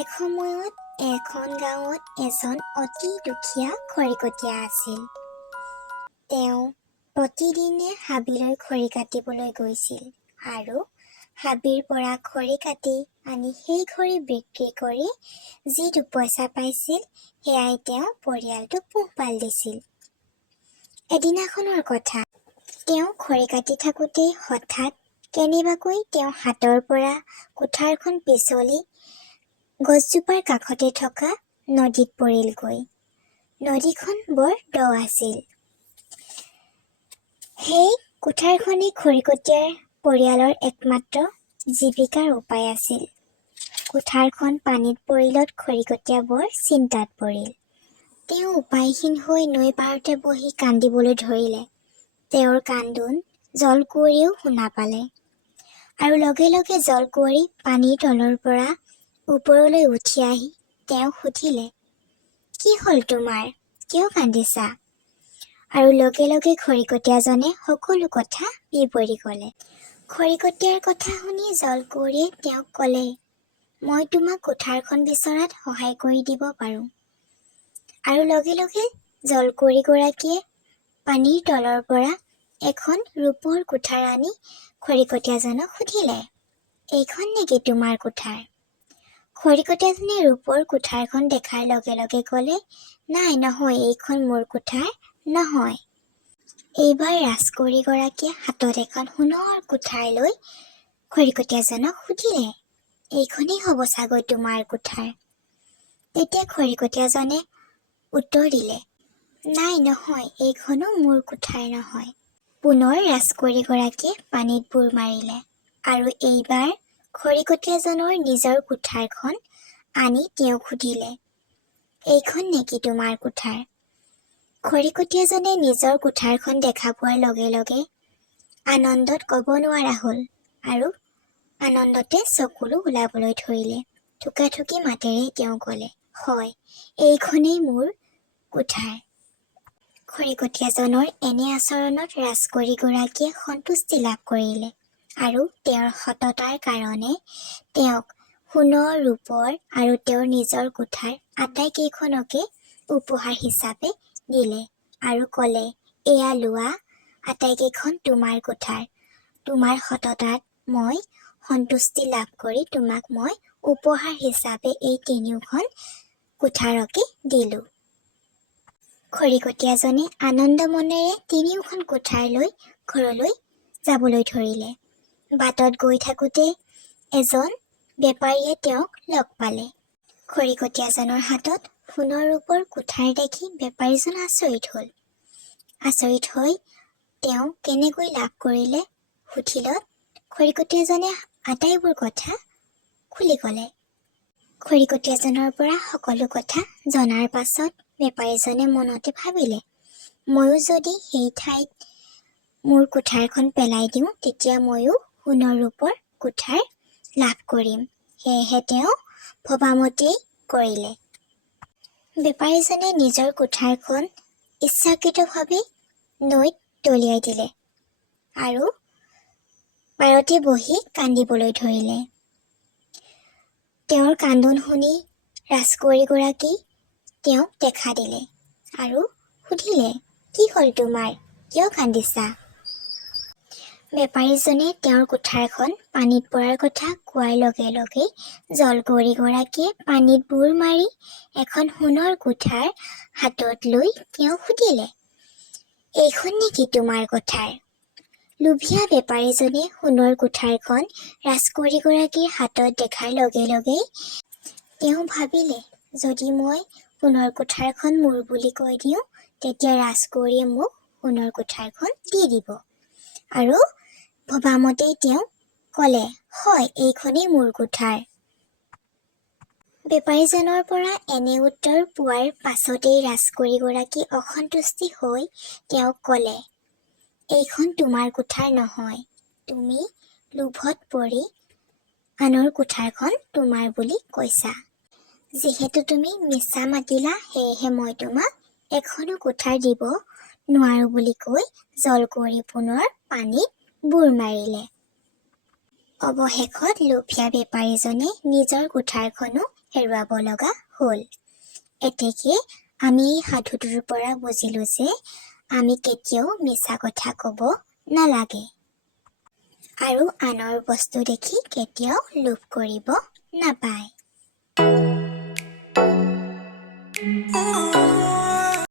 এসময়ত এখন গাঁৱত এজন অতি দুখীয়া খৰিকটীয়া আছিল। তেওঁ প্ৰতিদিনে হাবিলৈ খৰি কাটিবলৈ গৈছিল আৰু হাবিৰ পৰা খৰি কাটি আনি সেই খৰি বিক্ৰী কৰি যি দুপইচা পাইছিল সেয়াই তেওঁ পৰিয়ালটোক পোহপাল দিছিল। এদিনাখনৰ কথা, তেওঁ খৰি কাটি থাকোঁতেই হঠাৎ কেনেবাকৈ তেওঁৰ হাতৰ পৰা কুঠাৰখন পিছলি গছজোপাৰ কাষতে থকা নদীত পৰিলগৈ। নদীখন বৰ দ আছিল। সেই কুঠাৰখনেই খৰিকটীয়াৰ পৰিয়ালৰ একমাত্ৰ জীৱিকাৰ উপায় আছিল। কুঠাৰখন পানীত পৰিলত খৰিকটীয়া বৰ চিন্তাত পৰিল। তেওঁ উপায়হীন হৈ নৈ পাৰতে বহি কান্দিবলৈ ধৰিলে। তেওঁৰ কান্দোন জলকুঁৱৰীয়েও শুনা পালে আৰু লগে লগে জলকুঁৱৰী পানীৰ তলৰ পৰা ওপৰলৈ উঠি আহি তেওঁক সুধিলে, "কি হ'ল তোমাৰ? কিয় কান্দিছা?" আৰু লগে লগে খৰিকটীয়াজনে সকলো কথা বিৱৰি ক'লে। খৰিকটীয়াৰ কথা শুনি জলকুঁৱৰীয়ে তেওঁক ক'লে, "মই তোমাক কুঠাৰখন বিচৰাত সহায় কৰি দিব পাৰোঁ।" আৰু লগে লগে জলকুঁৱৰীগৰাকীয়ে পানীৰ তলৰ পৰা এখন ৰূপৰ কুঠাৰ আনি খৰিকটীয়াজনক সুধিলে, "এইখন নেকি তোমাৰ কুঠাৰ?" খৰিকটীয়াজনে ৰূপৰ কুঠাৰখন দেখাৰ লগে লগে ক'লে, "নাই, নহয়, এইখন মোৰ কুঠাৰ নহয়।" এইবাৰ ৰাজকুঁৱৰীগৰাকীয়ে হাতত এখন সোণৰ কুঠাৰ লৈ খৰিকটীয়াজনক সুধিলে, "এইখনেই হ'ব চাগৈ তোমাৰ কুঠাৰ?" তেতিয়া খৰিকটীয়াজনে উত্তৰ দিলে, "নাই, নহয়, এইখনো মোৰ কুঠাৰ নহয়।" পুনৰ ৰাজকুঁৱৰীগৰাকীয়ে পানীত বুৰ মাৰিলে আৰু এইবাৰ খৰিকটীয়াজনৰ নিজৰ কুঠাৰখন আনি তেওঁক সুধিলে, "এইখন নেকি তোমাৰ কুঠাৰ?" খৰিকটীয়াজনে নিজৰ কুঠাৰখন দেখা পোৱাৰ লগে লগে আনন্দত ক'ব নোৱাৰা হ'ল আৰু আনন্দতে চকুলো ওলাবলৈ ধৰিলে। থুকাথুকি মাতেৰে তেওঁ ক'লে, "হয়, এইখনেই মোৰ কুঠাৰ।" খৰিকটীয়াজনৰ এনে আচৰণত ৰাজকুঁৱৰীগৰাকীয়ে সন্তুষ্টি লাভ কৰিলে আৰু তেওঁৰ সততাৰ কাৰণে তেওঁক সোণৰ, ৰূপৰ আৰু তেওঁৰ নিজৰ কুঠাৰ আটাইকেইখনকে উপহাৰ হিচাপে দিলে আৰু ক'লে, "এয়া লোৱা, আটাইকেইখন তোমাৰ কুঠাৰ। তোমাৰ সততাত মই সন্তুষ্টি লাভ কৰি তোমাক মই উপহাৰ হিচাপে এই তিনিওখন কুঠাৰকে দিলোঁ।" খৰিকটীয়াজনে আনন্দ মনেৰে তিনিওখন কুঠাৰ লৈ ঘৰলৈ যাবলৈ ধৰিলে। বাটত গৈ থাকোঁতে এজন বেপাৰীয়ে তেওঁক লগ পালে। খৰিকটীয়াজনৰ হাতত সোণৰ ৰূপৰ কুঠাৰ দেখি বেপাৰীজন আচৰিত হ'ল। আচৰিত হৈ তেওঁ কেনেকৈ লাভ কৰিলে সুধিলত খৰিকটীয়াজনে আটাইবোৰ কথা খুলি ক'লে। খৰিকটীয়াজনৰ পৰা সকলো কথা জনাৰ পাছত বেপাৰীজনে মনতে ভাবিলে, ময়ো যদি সেই ঠাইত মোৰ কুঠাৰখন পেলাই দিওঁ তেতিয়া ময়ো সোণৰ ৰূপৰ কুঠাৰ লাভ কৰিম। সেয়েহে তেওঁ ভবামতেই কৰিলে। বেপাৰীজনে নিজৰ কুঠাৰখন ইচ্ছাকৃতভাৱে নৈত দলিয়াই দিলে আৰু পাৰতে বহি কান্দিবলৈ ধৰিলে। তেওঁৰ কান্দোন শুনি ৰাজকুঁৱৰীগৰাকী তেওঁক দেখা দিলে আৰু সুধিলে, "কি হ'ল তোমাৰ? কিয় কান্দিছা?" বেপাৰীজনে তেওঁৰ কুঠাৰখন পানীত পৰাৰ কথা কোৱাৰ লগে লগে জলকুঁৱৰীগৰাকীয়ে পানীত বুৰ মাৰি এখন সোণৰ কুঠাৰ হাতত লৈ তেওঁক সুধিলে, "এইখন নেকি তোমাৰ কুঠাৰ?" লোভীয়া বেপাৰীজনে সোণৰ কুঠাৰখন ৰাজকুঁৱৰীগৰাকীৰ হাতত দেখাৰ লগে লগেই তেওঁ ভাবিলে, যদি মই সোণৰ কুঠাৰখন মোৰ বুলি কৈ দিওঁ তেতিয়া ৰাজকুঁৱৰীয়ে মোক সোণৰ কুঠাৰখন দি দিব। আৰু ভবামতেই তেওঁ ক'লে, "হয়, এইখনেই মোৰ কুঠাৰ।" বেপাৰীজনৰ পৰা এনে উত্তৰ পোৱাৰ পাছতেই ৰাজকুঁৱৰীগৰাকী অসন্তুষ্টি হৈ তেওঁক ক'লে, "এইখন তোমাৰ কুঠাৰ নহয়। তুমি লোভত পৰি আনৰ কুঠাৰখন তোমাৰ বুলি কৈছা। যিহেতু তুমি মিছা মাতিলা সেয়েহে মই তোমাক এখনো কুঠাৰ দিব নোৱাৰো" বুলি কৈ জলকুঁৱৰী পুনৰ পানীত বুৰ মাৰিলে। অৱশেষত লোভীয়া বেপাৰীজনে নিজৰ কুঠাৰখনো হেৰুৱাব লগা হ'ল। এতেকে আমি এই সাধুটোৰ পৰা বুজিলো যে আমি কেতিয়াও মিছা কথা ক'ব নালাগে আৰু আনৰ বস্তু দেখি কেতিয়াও লোভ কৰিব নাপায়।